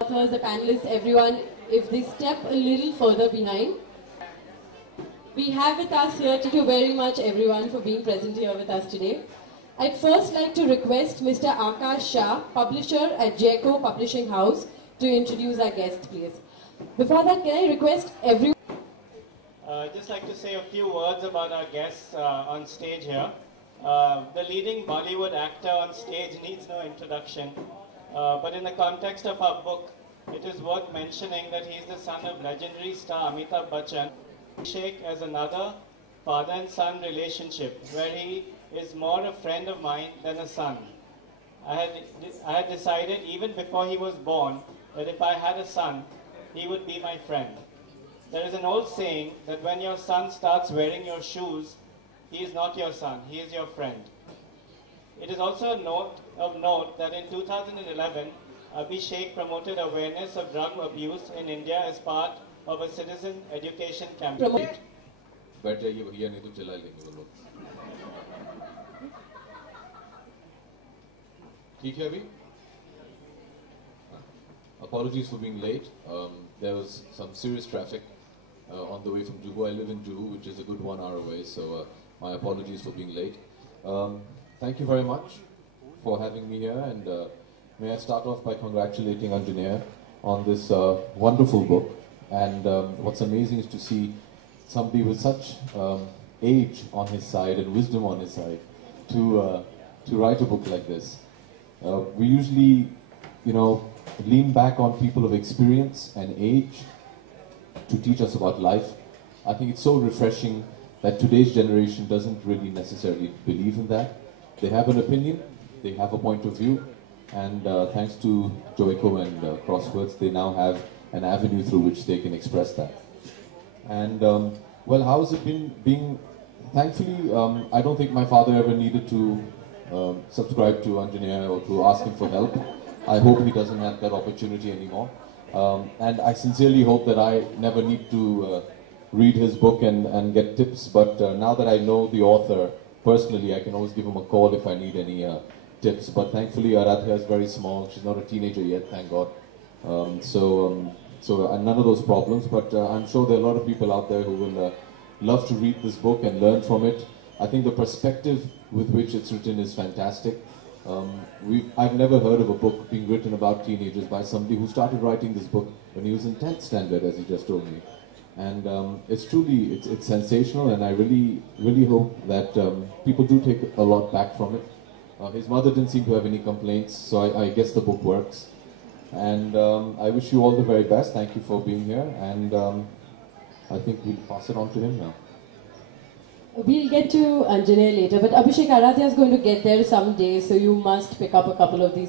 Authors, the panelists, everyone, if they step a little further behind. We have with us here, thank you very much everyone for being present here with us today. I'd first like to request Mr. Akash Shah, publisher at Jayco Publishing House, to introduce our guest, please. Before that, can I request everyone? I'd just like to say a few words about our guests on stage here. The leading Bollywood actor on stage needs no introduction, but in the context of our book, it is worth mentioning that he is the son of legendary star Abhishek Bachchan. Abhishek as another father and son relationship where he is more a friend of mine than a son. I had decided even before he was born that if I had a son, he would be my friend. There is an old saying that when your son starts wearing your shoes, he is not your son, he is your friend. It is also of note that in 2011, Abhishek promoted awareness of drug abuse in India as part of a citizen education campaign. बैठ जाइए भैया नहीं तो चला लेंगे वो लोग ठीक है अभी Apologies for being late. There was some serious traffic on the way from Juhu. I live in Juhu, which is a good 1 hour away, so my apologies for being late. Thank you very much for having me here, and may I start off by congratulating Anjaneya on this wonderful book. And what's amazing is to see somebody with such age on his side and wisdom on his side to write a book like this. We usually, lean back on people of experience and age to teach us about life. I think it's so refreshing that today's generation doesn't really necessarily believe in that. They have an opinion, they have a point of view, and thanks to Jayco and Crosswords, they now have an avenue through which they can express that. And well, how has it been being, thankfully, I don't think my father ever needed to subscribe to Anjaneya or to ask him for help. I hope he doesn't have that opportunity anymore. And I sincerely hope that I never need to read his book and get tips, but now that I know the author personally, I can always give him a call if I need any tips. But thankfully Aradhya is very small, she's not a teenager yet, thank God. So none of those problems, but I'm sure there are a lot of people out there who will love to read this book and learn from it. I think the perspective with which it's written is fantastic. I've never heard of a book being written about teenagers by somebody who started writing this book when he was in 10th standard, as he just told me. And it's truly, it's sensational, and I really hope that people do take a lot back from it. His mother didn't seem to have any complaints, so I guess the book works. And I wish you all the very best. Thank you for being here, and I think we'll pass it on to him now. We'll get to Anjaneya later, but Abhishek, Aradhya is going to get there someday, so you must pick up a couple of these